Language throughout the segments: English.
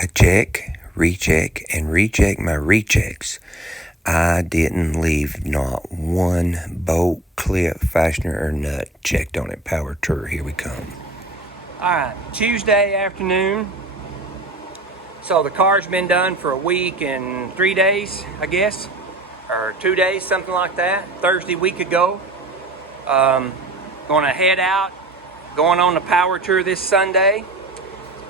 I check, recheck, and recheck my rechecks. I didn't leave not one bolt, clip, fastener, or nut checked on it. Power tour, here we come. Alright, Tuesday afternoon. So the car's been done for a week and 3 days, I guess. Or 2 days, something like that. Thursday, week ago. Gonna head out, going on the power tour this Sunday.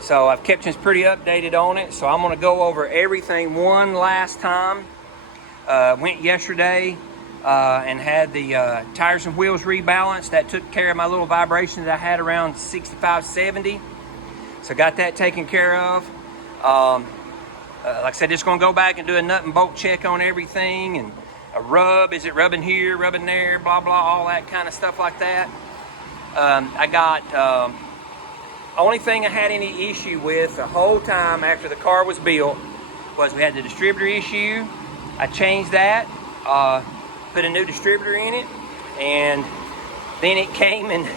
So I've kept you pretty updated on it. So I'm gonna go over everything one last time. Went yesterday and had the tires and wheels rebalanced. That took care of my little vibrations that I had around 65, 70. So got that taken care of. Like I said, just gonna go back and do a nut and bolt check on everything, and a rub, is it rubbing here, rubbing there, blah, blah, all that kind of stuff like that. I got, only thing I had any issue with the whole time after the car was built was we had the distributor issue. I changed that, put a new distributor in it, and then it came and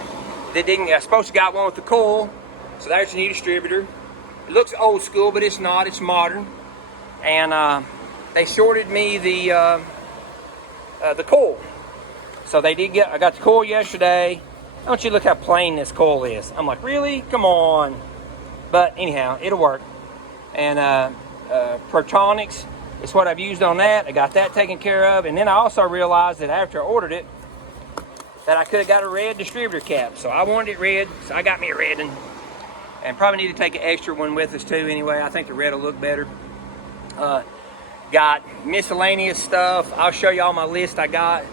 they didn't, I supposed to got one with the coil, so there's the new distributor. It looks old school, but it's not, it's modern. And they shorted me the coil. So they did get, I got the coil yesterday. Don't you look how plain this coil is. I'm like, really? Come on. But anyhow, it'll work. And Protonics is what I've used on that. I got that taken care of. And then I also realized that after I ordered it, that I could have got a red distributor cap. So I wanted it red, so I got me a red one. And probably need to take an extra one with us too anyway. I think the red will look better. Got miscellaneous stuff. I'll show you all my list I got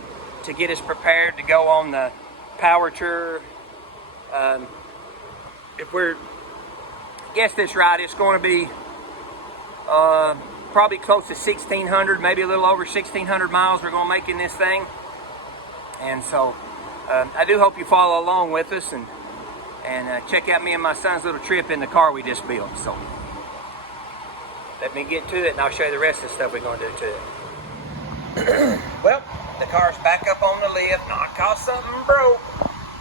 to get us prepared to go on the power tour. If we're, guess this right, it's going to be probably close to 1,600, maybe a little over 1,600 miles we're going to make in this thing. And so I do hope you follow along with us and check out me and my son's little trip in the car we just built. So let me get to it and I'll show you the rest of the stuff we're going to do to it. Well, the car's back up on the lift, not because something broke,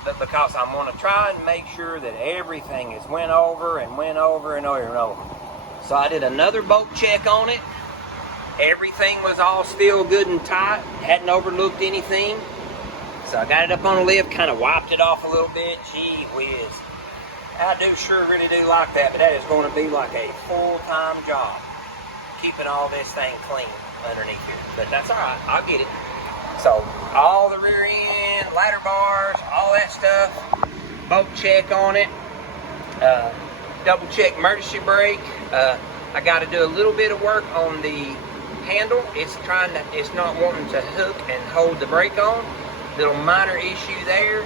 but because I'm going to try and make sure that everything is went over and over and over and over. So I did another bolt check on it. Everything was all still good and tight, hadn't overlooked anything. So I got it up on the lift, kind of wiped it off a little bit. Gee whiz. I really do like that, but that is going to be like a full-time job, keeping all this thing clean underneath here. But that's all right, I'll get it. So all the rear end, ladder bars, all that stuff, bolt check on it, double check emergency brake. I got to do a little bit of work on the handle. It's not wanting to hook and hold the brake on. Little minor issue there.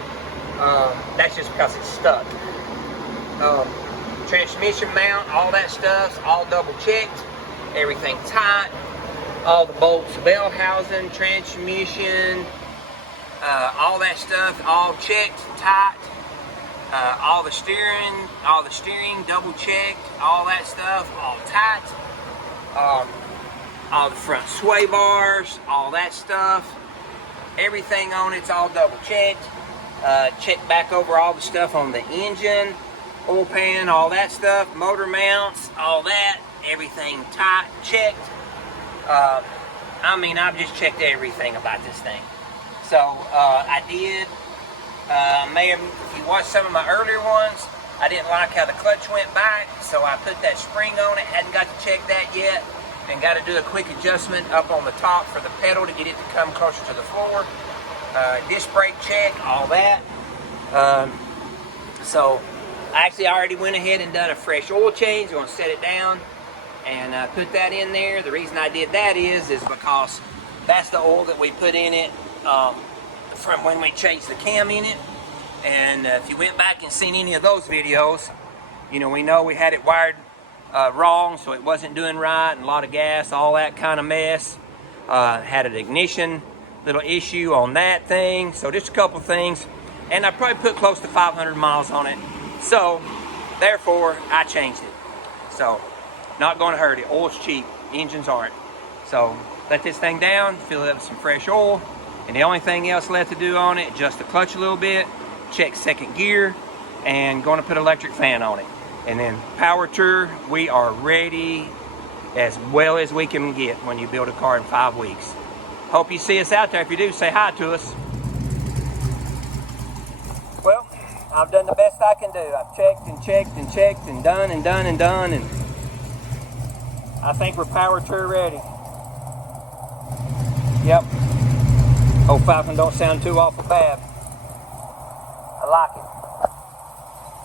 That's just because it's stuck. Transmission mount, all that stuff's all double checked. Everything tight. All the bolts, bell housing, transmission, all that stuff, all checked, tight. All the steering, double checked. All that stuff, all tight. All the front sway bars, all that stuff. Everything on it's all double checked. Check back over all the stuff on the engine, oil pan, all that stuff, motor mounts, all that, everything tight, checked. I mean, I've just checked everything about this thing. So I did, if you watched some of my earlier ones, I didn't like how the clutch went back, so I put that spring on it, hadn't got to check that yet. And got to do a quick adjustment up on the top for the pedal to get it to come closer to the floor. Disc brake check, all that. So I actually already went ahead and done a fresh oil change. I'm going to set it down and put that in there. The reason I did that is because that's the oil that we put in it from when we changed the cam in it. And if you went back and seen any of those videos, you know, we know we had it wired wrong, so it wasn't doing right, and a lot of gas, all that kind of mess. Had an ignition little issue on that thing, so just a couple things, and I probably put close to 500 miles on it, so therefore I changed it. So not going to hurt it. Oil's cheap, engines aren't. So let this thing down, fill it up with some fresh oil, and the only thing else left to do on it, adjust the clutch a little bit, check second gear, and going to put an electric fan on it. And then power tour, we are ready as well as we can get when you build a car in 5 weeks. Hope you see us out there. If you do, say hi to us. Well, I've done the best I can do. I've checked and checked and checked and done and done and done, and I think we're power tour ready. Yep. Hope Falcon don't sound too awful bad. I like it.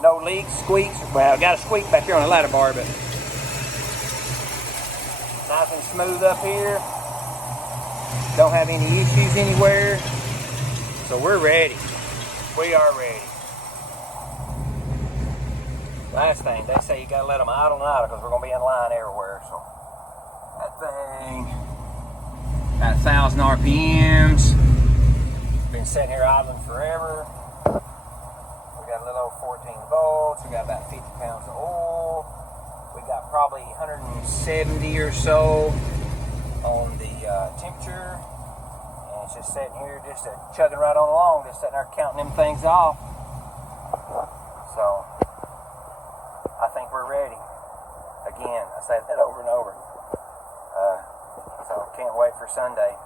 No leaks, squeaks. Well, I got a squeak back here on the ladder bar, but nice and smooth up here. Don't have any issues anywhere. So we're ready. We are ready. Last thing, they say you gotta let them idle and idle because we're gonna be in line everywhere. So that thing, about 1,000 RPMs. Been sitting here idling forever. We got a little over 14 volts. We got about 50 pounds of oil. We got probably 170 or so on the temperature. And it's just sitting here, just chugging right on along, just sitting there counting them things off. So I think we're ready. Again, I say that over and over. So can't wait for Sunday.